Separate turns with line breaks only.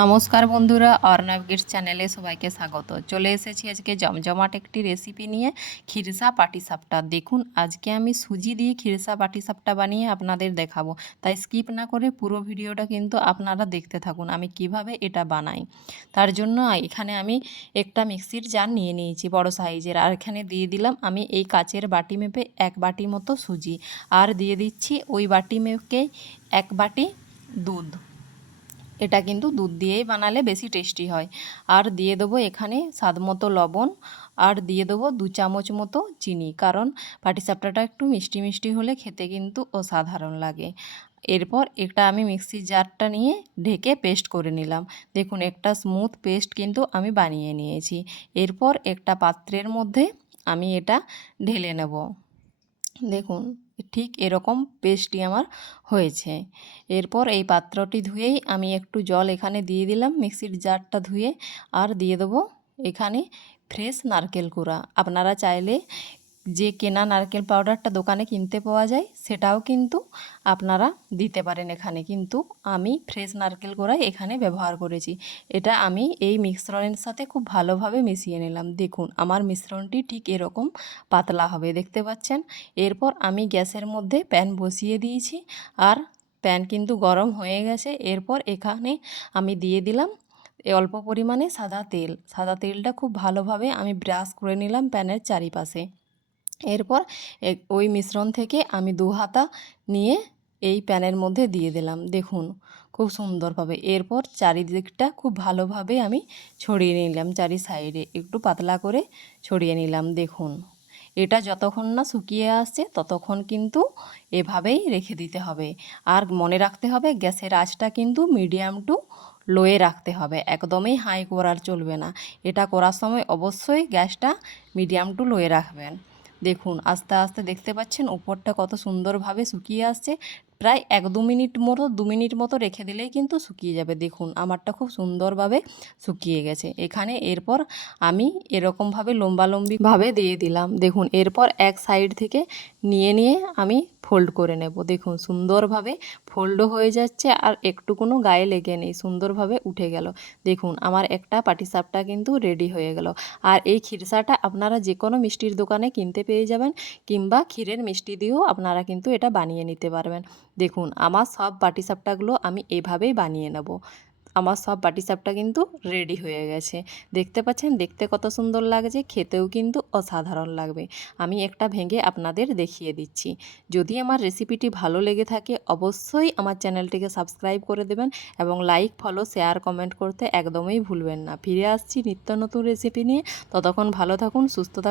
নমস্কার বন্ধুরা, অর্ণব গিটস চ্যানেলে সবাইকে স্বাগত। চলে এসেছি আজকে জমজমাট একটি রেসিপি নিয়ে, খিরসা পাটিসাপটা দেখুন, আজকে আমি সুজি দিয়ে খিরসা পাটিসাপটা বানিয়ে আপনাদের দেখাবো। তাই স্কিপ না করে পুরো ভিডিওটা কিন্তু আপনারা দেখতে থাকুন, আমি কীভাবে এটা বানাই। তার জন্য এখানে আমি একটা মিক্সির জার নিয়ে নিয়েছি, বড় সাইজের। আর এখানে দিয়ে দিলাম আমি এই কাচের বাটি মেপে এক বাটি মতো সুজি। আর দিয়ে দিচ্ছি ওই বাটি মেপে এক বাটি দুধ। এটা কিন্তু দুধ দিয়েই বানালে বেশি টেস্টি হয়। আর দিয়ে দেবো এখানে স্বাদ মতো লবণ, আর দিয়ে দেবো দু চামচ মতো চিনি, কারণ পাটিসাপটাটা একটু মিষ্টি মিষ্টি হলে খেতে কিন্তু অসাধারণ লাগে। এরপর এটা আমি মিক্সির জারটা নিয়ে ঢেকে পেস্ট করে নিলাম। দেখুন, একটা স্মুথ পেস্ট কিন্তু আমি বানিয়ে নিয়েছি। এরপর একটা পাত্রের মধ্যে আমি এটা ঢেলে নেব। দেখুন, ঠিক এরকম পেস্টটি আমার হয়েছে। এরপর এই পাত্রটি ধুয়েই আমি একটু জল এখানে দিয়ে দিলাম, মিক্সির জারটা ধুয়ে, আর দিয়ে দেবো এখানে ফ্রেশ নারকেল কুড়া। আপনারা চাইলে যে কেনা নারকেল পাউডারটা দোকানে কিনতে পাওয়া যায়, সেটাও কিন্তু আপনারা দিতে পারেন এখানে। কিন্তু আমি ফ্রেশ নারকেল কোড়াই এখানে ব্যবহার করেছি। এটা আমি এই মিশ্রণের সাথে খুব ভালোভাবে মিশিয়ে নিলাম। দেখুন, আমার মিশ্রণটি ঠিক এরকম পাতলা হবে, দেখতে পাচ্ছেন? এরপর আমি গ্যাসের মধ্যে প্যান বসিয়ে দিয়েছি আর প্যান কিন্তু গরম হয়ে গেছে। এরপর এখানে আমি দিয়ে দিলাম অল্প পরিমাণে সাদা তেল। সাদা তেলটা খুব ভালোভাবে আমি ব্রাশ করে নিলাম প্যানের চারিপাশে। এরপর ওই মিশ্রণ থেকে আমি দু হাতা নিয়ে এই প্যানের মধ্যে দিয়ে দিলাম। দেখুন, খুব সুন্দরভাবে। এরপর চারিদিকটা খুব ভালোভাবে আমি ছড়িয়ে নিলাম চারি সাইডে। একটু পাতলা করে ছড়িয়ে নিলাম, দেখুন। এটা যতক্ষণ না শুকিয়ে আসছে, ততক্ষণ কিন্তু এভাবেই রেখে দিতে হবে। আর মনে রাখতে হবে, গ্যাসের আঁচটা কিন্তু মিডিয়াম টু লোয়ে রাখতে হবে। একদমই হাই করার চলবে না। এটা করার সময় অবশ্যই গ্যাসটা মিডিয়াম টু লোয়ে রাখবেন। দেখুন, আস্তে আস্তে দেখতে পাচ্ছেন উপরটা কত সুন্দরভাবে শুকিয়ে আসছে। প্রায় এক দু মিনিট মতো, দু মিনিট মতো রেখে দিলেই কিন্তু শুকিয়ে যাবে। দেখুন, আমারটা খুব সুন্দরভাবে শুকিয়ে গেছে। এখানে এরপর আমি এরকমভাবে লম্বালম্বিভাবে দিয়ে দিলাম। দেখুন, এরপর এক সাইড থেকে নিয়ে নিয়ে আমি ফোল্ড করে নেব। দেখুন, সুন্দরভাবে ফোল্ডও হয়ে যাচ্ছে আর একটু কোনো গায়ে লেগে নেই, সুন্দরভাবে উঠে গেল। দেখুন, আমার একটা পাটিসাপটা কিন্তু রেডি হয়ে গেল। আর এই ক্ষীরসাটা আপনারা যে কোনো মিষ্টির দোকানে কিনতে পেয়ে যাবেন কিংবা ক্ষীরের মিষ্টি দিয়েও আপনারা কিন্তু এটা বানিয়ে নিতে পারবেন। দেখুন, আমার সব পাটিসাপটাগুলো আমি এভাবেই বানিয়ে নেব। আমার সব পাটিসাপটা কিন্তু রেডি হয়ে গেছে। দেখতে পাচ্ছেন, দেখতে কত সুন্দর লাগছে, খেতেও কিন্তু অসাধারণ লাগবে। আমি একটা ভেঙে আপনাদের দেখিয়ে দিচ্ছি। যদি আমার রেসিপিটি ভালো লেগে থাকে, অবশ্যই আমার চ্যানেলটিকে সাবস্ক্রাইব করে দেবেন এবং লাইক ফলো শেয়ার কমেন্ট করতে একদমই ভুলবেন না। ফিরে আসছি নিত্য নতুন রেসিপি নিয়ে। ততক্ষণ ভালো থাকুন, সুস্থ থাকুন।